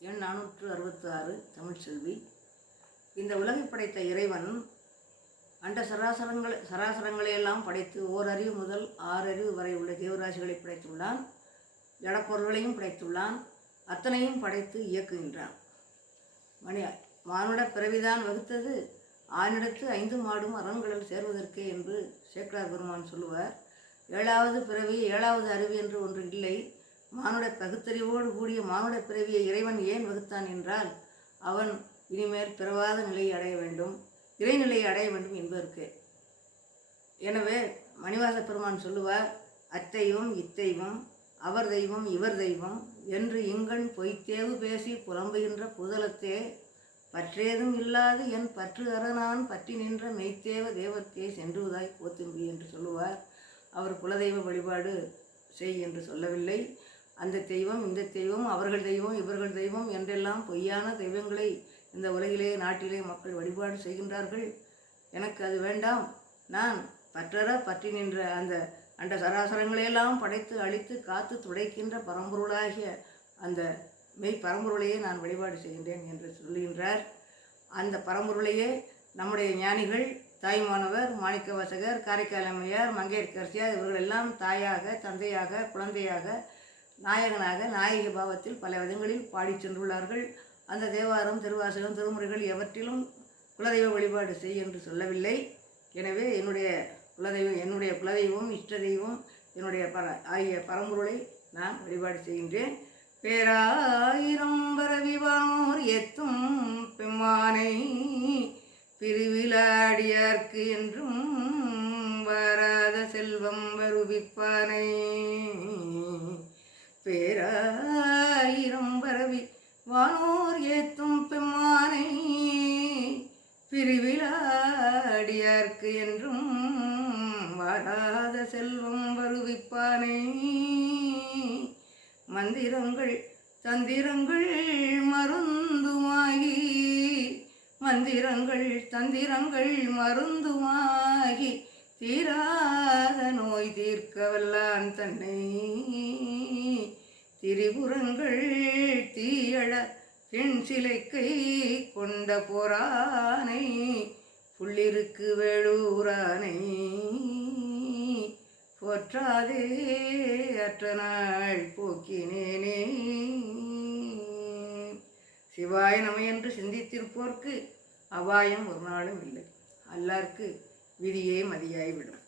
எண் 466 தமிழ்ச்செல்வி. இந்த உலகை படைத்த இறைவன் அண்ட சராசரங்களையெல்லாம் படைத்து ஓரறிவு முதல் 6 அறிவு வரை உள்ள தேவராசிகளை படைத்துள்ளான். ஜடப்பொருள்களையும் படைத்துள்ளான். அத்தனையும் படைத்து இயக்குகின்றான். மானுட பிறவிதான் வகுத்தது ஆனிடத்து 5 மாடும் அரண்களில் சேர்வதற்கே என்று சேக்கிழார் பெருமான் சொல்லுவார். 7வது பிறவி 7வது அறிவு என்று ஒன்று இல்லை. மானுட பகுத்தறிவோடு கூடிய மானுட பிறவியை இறைவன் ஏன் வகுத்தான் என்றால், அவன் இனிமேல் பிறவாத நிலையை அடைய வேண்டும், இறைநிலையை அடைய வேண்டும் என்பதற்கு. எனவே மணிவாச பெருமான் சொல்லுவார், அத்தைவம் இத்தைவம் அவர் தெய்வம் இவர் தெய்வம் என்று இங்கண் பொய்த்தேவு பேசி புலம்புகின்ற புதலத்தே பற்றேதும் இல்லாது என் பற்று அரணான் பற்றி நின்ற மெய்த்தேவ தேவர்க்கே சென்றுவதாய் போத்தும்பி என்று சொல்லுவார். அவர் குலதெய்வ வழிபாடு செய் என்று சொல்லவில்லை. அந்த தெய்வம் இந்த தெய்வம் அவர்கள் தெய்வம் இவர்கள் தெய்வம் என்றெல்லாம் பொய்யான தெய்வங்களை இந்த உலகிலே நாட்டிலே மக்கள் வழிபாடு செய்கின்றார்கள். எனக்கு அது வேண்டாம். நான் பற்றி நின்ற அந்த அண்ட சராசரங்களையெல்லாம் படைத்து அழித்து காத்து துடைக்கின்ற பரம்பொருளாகிய அந்த மெய் பரம்பொருளையே நான் வழிபாடு செய்கின்றேன் என்று சொல்கின்றார். அந்த பரம்பொருளையே நம்முடைய ஞானிகள் தாய்மானவர், மாணிக்கவாசகர், காரைக்கால் அம்மையார், மங்கையர்க்கரசியார் இவர்கள் எல்லாம் தாயாக, தந்தையாக, குழந்தையாக, நாயகனாக, நாயக பாவத்தில் பல விதங்களில் பாடி சென்றுள்ளார்கள். அந்த தேவாரம், திருவாசகம், திருமுறைகள் எவற்றிலும் குலதெய்வ வழிபாடு செய் என்று சொல்லவில்லை. எனவே என்னுடைய குலதெய்வம், இஷ்ட தெய்வம், என்னுடைய ஆகிய பரம்பொருளை நான் வழிபாடு செய்கின்றேன். பேராயிரம் பரவிவானோர் எத்தும் பெம்மானை பிரிவிலாடியார்க்கு என்றும் வராத செல்வம் வருவிப்பானை. பேராயிரம் பரவி வானோர் ஏத்தும் பெம்மானை பிரிவிலாடியார்க்கு என்றும் வராத செல்வம் வருவிப்பானை. மந்திரங்கள் தந்திரங்கள் மருந்துமாகி, மந்திரங்கள் தந்திரங்கள் மருந்துமாகி தீராத நோய் தீர்க்க வல்லான் தன்னை. திரிபுரங்கள் தீயழ பெண் சிலைக்கை கொண்ட போரானை புள்ளிருக்கு வேளூரானை போற்றாதே அற்ற நாள் போக்கினேனே. சிவாய நம என்று சிந்தித்திருப்போர்க்கு அபாயம் ஒரு நாளும் இல்லை. அல்லார்க்கு விதியே மதியாய்விடும்.